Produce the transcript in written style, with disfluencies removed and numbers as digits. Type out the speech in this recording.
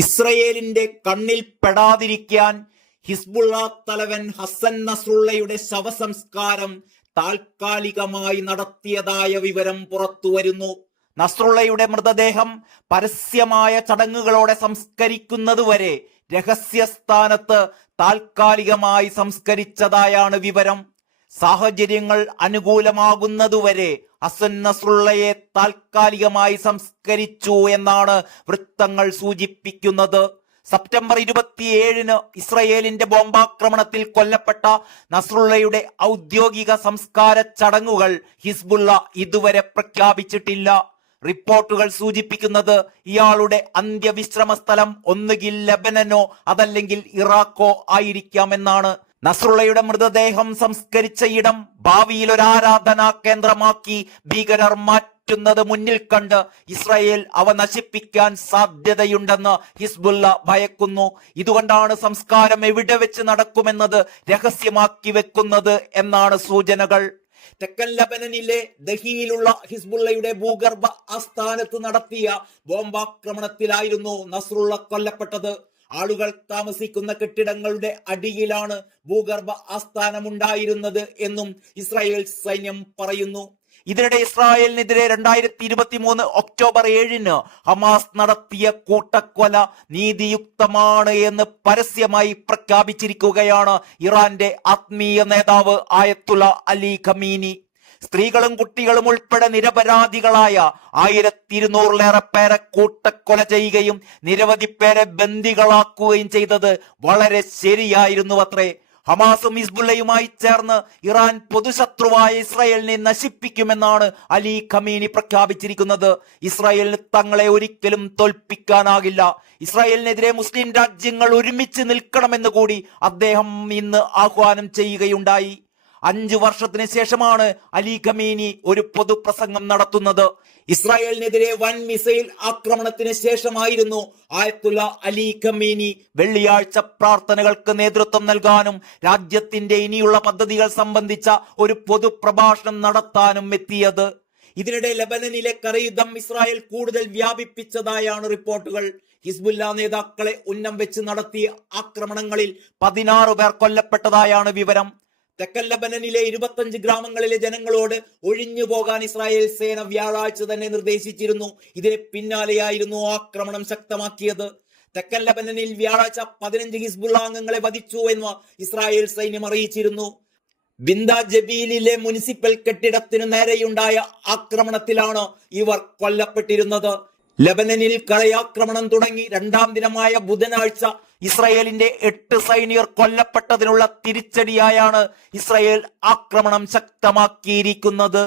ഇസ്രയേലിന്റെ കണ്ണിൽ പെടാതിരിക്കാൻ ഹിസ്ബുള്ള തലവൻ ഹസൻ നസ്രുള്ളയുടെ ശവസംസ്കാരം താൽക്കാലികമായി നടത്തിയതായ വിവരം പുറത്തുവരുന്നു. നസ്രുള്ളയുടെ മൃതദേഹം പരസ്യമായ ചടങ്ങുകളോടെ സംസ്കരിക്കുന്നതുവരെ രഹസ്യസ്ഥാനത്ത് താൽക്കാലികമായി സംസ്കരിച്ചതായാണ് വിവരം. സാഹചര്യങ്ങൾ അനുകൂലമാകുന്നതുവരെ ഹസൻ നസ്രുള്ളയെ താൽക്കാലികമായി സംസ്കരിച്ചു എന്നാണ് വൃത്തങ്ങൾ സൂചിപ്പിക്കുന്നത്. സെപ്റ്റംബർ 27 ഇസ്രയേലിന്റെ ബോംബാക്രമണത്തിൽ കൊല്ലപ്പെട്ട നസ്രുള്ളയുടെ ഔദ്യോഗിക സംസ്കാര ചടങ്ങുകൾ ഹിസ്ബുള്ള ഇതുവരെ പ്രഖ്യാപിച്ചിട്ടില്ല. റിപ്പോർട്ടുകൾ സൂചിപ്പിക്കുന്നത് ഇയാളുടെ അന്ത്യവിശ്രമ സ്ഥലം ഒന്നുകിൽ ലെബനനോ അതല്ലെങ്കിൽ ഇറാഖോ ആയിരിക്കാമെന്നാണ്. നസ്രുള്ളയുടെ മൃതദേഹം സംസ്കരിച്ച ഇടം ഭാവിയിൽ ഒരു ആരാധനാ കേന്ദ്രമാക്കി ഭീകരർ മാറ്റുന്നത് മുന്നിൽ കണ്ട് ഇസ്രായേൽ അവ നശിപ്പിക്കാൻ സാധ്യതയുണ്ടെന്ന് ഹിസ്ബുള്ള ഭയക്കുന്നു. ഇതുകൊണ്ടാണ് സംസ്കാരം എവിടെ വെച്ച് നടക്കുമെന്നത് രഹസ്യമാക്കി വെക്കുന്നത് എന്നാണ് സൂചനകൾ. തെക്കൻ ലബനനിലെ ദഹിയിലുള്ള ഹിസ്ബുള്ളയുടെ ഭൂഗർഭ ആസ്ഥാനത്ത് നടത്തിയ ബോംബാക്രമണത്തിലായിരുന്നു നസ്രുള്ള കൊല്ലപ്പെട്ടത്. ആളുകൾ താമസിക്കുന്ന കെട്ടിടങ്ങളുടെ അടിയിലാണ് ഭൂഗർഭ ആസ്ഥാനമുണ്ടായിരുന്നത് എന്നും ഇസ്രായേൽ സൈന്യം പറയുന്നു. ഇതിനിടെ ഇസ്രായേലിനെതിരെ 2023 ഒക്ടോബർ 7 ഹമാസ് നടത്തിയ കൂട്ടക്കൊല നീതിയുക്തമാണ് എന്ന് പരസ്യമായി പ്രഖ്യാപിച്ചിരിക്കുകയാണ് ഇറാന്റെ ആത്മീയ നേതാവ് ആയത്തുള്ള അലി ഖമീനി. സ്ത്രീകളും കുട്ടികളും ഉൾപ്പെടെ നിരപരാധികളായ 1200-ലേറെ പേരെ കൂട്ടക്കൊല ചെയ്യുകയും നിരവധി പേരെ ബന്ദികളാക്കുകയും ചെയ്തത് വളരെ ശരിയായിരുന്നു അത്രേ. ഹമാസും ഹിസ്ബുള്ളയുമായി ചേർന്ന് ഇറാൻ പൊതുശത്രുവായ ഇസ്രായേലിനെ നശിപ്പിക്കുമെന്നാണ് അലി ഖമീനി പ്രഖ്യാപിച്ചിരിക്കുന്നത്. ഇസ്രായേലിന് തങ്ങളെ ഒരിക്കലും തോൽപ്പിക്കാനാകില്ല. ഇസ്രായേലിനെതിരെ മുസ്ലിം രാജ്യങ്ങൾ ഒരുമിച്ച് നിൽക്കണമെന്ന് കൂടി അദ്ദേഹം ഇന്ന് ആഹ്വാനം ചെയ്യുകയുണ്ടായി. 5 വർഷത്തിന് ശേഷമാണ് അലി ഖമീനി ഒരു പൊതുപ്രസംഗം നടത്തുന്നത്. ഇസ്രായേലിനെതിരെ വൻ മിസൈൽ ആക്രമണത്തിന് ശേഷമായിരുന്നു ആയത്തുള്ള അലി ഖമീനി വെള്ളിയാഴ്ച പ്രാർത്ഥനകൾക്ക് നേതൃത്വം നൽകാനും രാജ്യത്തിന്റെ ഇനിയുള്ള പദ്ധതികൾ സംബന്ധിച്ച ഒരു പൊതുപ്രഭാഷണം നടത്താനും എത്തിയത്. ഇതിനിടെ ലബനനിലെ കരയുദ്ധം ഇസ്രായേൽ കൂടുതൽ വ്യാപിപ്പിച്ചതായാണ് റിപ്പോർട്ടുകൾ. ഹിസ്ബുല്ല നേതാക്കളെ ഉന്നം വെച്ച് നടത്തിയ ആക്രമണങ്ങളിൽ 16 പേർ കൊല്ലപ്പെട്ടതായാണ് വിവരം. തെക്കൻ ലബനനിലെ 25 ഗ്രാമങ്ങളിലെ ജനങ്ങളോട് ഒഴിഞ്ഞു പോകാൻ ഇസ്രായേൽ സേന വ്യാഴാഴ്ച തന്നെ നിർദ്ദേശിച്ചിരുന്നു. ഇതിന് പിന്നാലെയായിരുന്നു ആക്രമണം ശക്തമാക്കിയത്. തെക്കൻ ലബനനിൽ വ്യാഴാഴ്ച 15 ഹിസ്ബുള്ള അംഗങ്ങളെ വധിച്ചു എന്ന് ഇസ്രായേൽ സൈന്യം അറിയിച്ചിരുന്നു. ബിന്ദ ജബീലിലെ മുനിസിപ്പൽ കെട്ടിടത്തിനു നേരെയുണ്ടായ ആക്രമണത്തിലാണ് ഇവർ കൊല്ലപ്പെട്ടിരുന്നത്. ലബനനിൽ കളയാക്രമണം തുടങ്ങി 2ാം ദിനമായ ബുധനാഴ്ച ഇസ്രായേലിന്റെ 8 സൈനികർ കൊല്ലപ്പെട്ടതിനുള്ള തിരിച്ചടിയായാണ് ഇസ്രായേൽ ആക്രമണം ശക്തമാക്കിയിരിക്കുന്നത്.